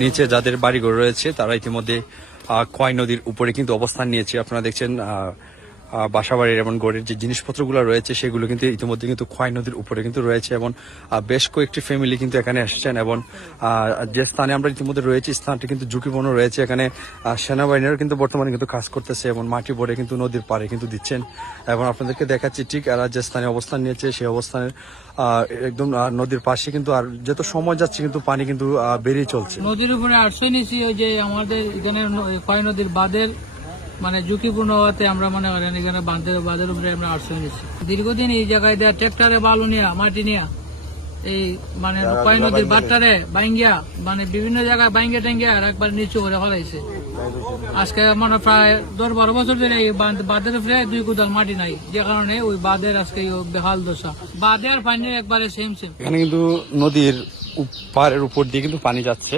নিচে যাদের বাড়িঘর রয়েছে তারা ইতিমধ্যে খোয়াই নদীর উপরে কিন্তু অবস্থান নিয়েছে। আপনারা দেখছেন বাসাবাড়ির এবং গড়ের যে জিনিসপত্রগুলো রয়েছে সেগুলো কিন্তু ইতিমধ্যে কিন্তু খোয়াই নদীর উপরে কিন্তু রয়েছে এবং বেশ কয়েকটি ফ্যামিলি কিন্তু এখানে এসেছেন এবং যে স্থানে আমরা ইতিমধ্যে রয়েছি স্থানটি কিন্তু ঝুঁকিপূর্ণ রয়েছে। এখানে সেনাবাহিনীরা কিন্তু বর্তমানে কিন্তু কাজ করতেছে এবং মাটি ভরে কিন্তু নদীর পাড়ে কিন্তু দিচ্ছেন এবং আপনাদেরকে দেখাচ্ছি ঠিক এরা যে স্থানে অবস্থান নিয়েছে সেই অবস্থানের একদম নদীর পাশে কিন্তু আর যত সময় যাচ্ছে কিন্তু পানি কিন্তু বেড়েই চলছে। নদীর উপরে আশ্রয় নিয়েছি ওই যে আমাদের এখানে খোয়াই নদীর বাঁধের মানে ঝুঁকিপূর্ণ হওয়াতে আমরা মনে করেন এখানে বাঁধের উপরে আমরা আশ্রয় নিয়েছি। দীর্ঘদিন এই জায়গায় দেওয়া ট্রাক্টরে বালু নিয়ে মাটি নিয়ে এই মানে খোয়াই নদীর বাঁধটারে বাইঙ্গিয়া মানে বিভিন্ন জায়গায় বাইঙ্গিয়া টাঙ্গিয়া আর একবার নিচু করে ফেলাইছে। আজকে মানে প্রায় 10-12 বছর ধরে এই বাঁধের উপরে 2 কোদাল মাটি নাই, যে কারণে ওই বাঁধের আজকে বেহাল দশা। বাঁধে আর পানি একবারে সেম। এখানে কিন্তু নদীর পাড়ের উপর দিয়ে কিন্তু পানি যাচ্ছে।